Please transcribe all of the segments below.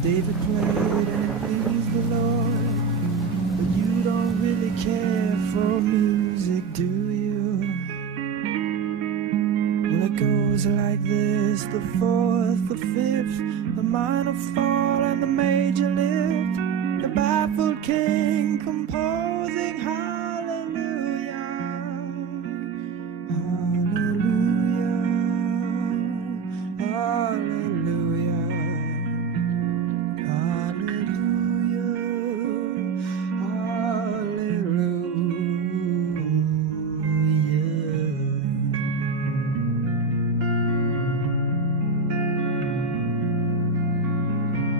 David played and it pleased the Lord, but you don't really care for music, do you? Well, it goes like this: the fourth, the fifth, the minor fall and the major lift, the baffled king composing hallelujah, hallelujah, hallelujah, hallelujah, hallelujah.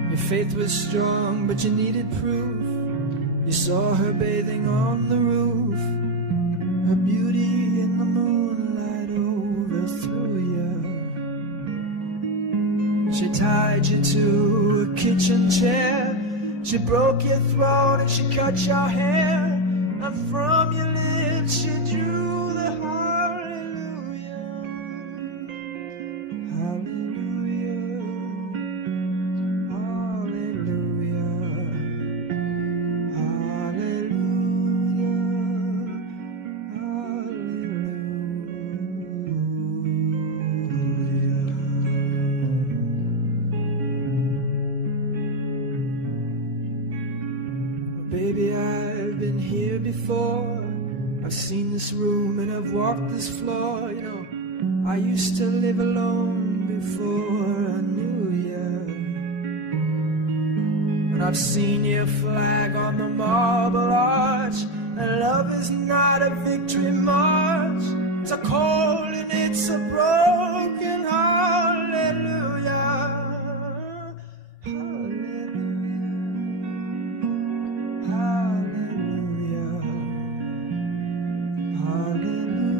Your faith was strong, but you needed proof. You saw her bathing on the roof, her beauty in the moonlight overthrew you. She tied you to a kitchen chair, she broke your throat and she cut your hair, and from your lips she drew the hallelujah, hallelujah, hallelujah, hallelujah, hallelujah. Baby, I've been here before. I've seen this room and I've walked this floor. You know, I used to live alone before I knew you. And I've seen your flag on the marble arch, and love is not a victory march. It's a cold and it's a broken hallelujah, hallelujah, hallelujah, hallelujah,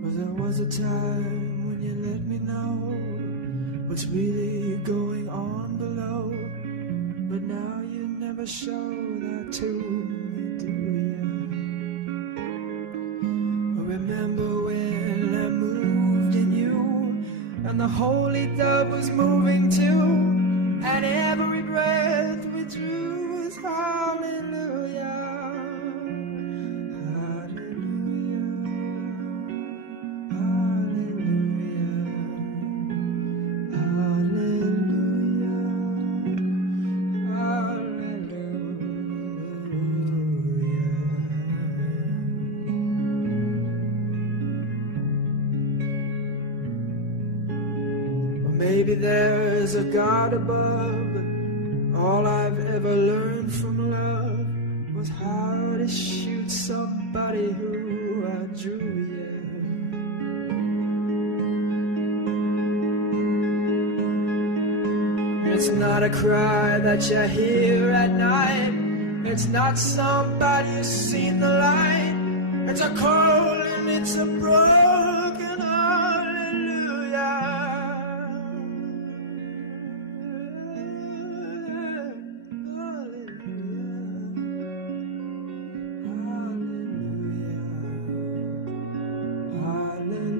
Well, there was a time when you let me know what's really going on below, but now you never show that to me, do you? Remember when I moved in you, and the holy dove was moving too, and every breath we drew was hallelujah, hallelujah, hallelujah, hallelujah, hallelujah. Or maybe there's a God above, but all I've ever learned from love was how to shoot somebody who outdrew you. It's not a cry that you hear at night, it's not somebody who's seen the light. It's a cold and it's a broken hallelujah, hallelujah.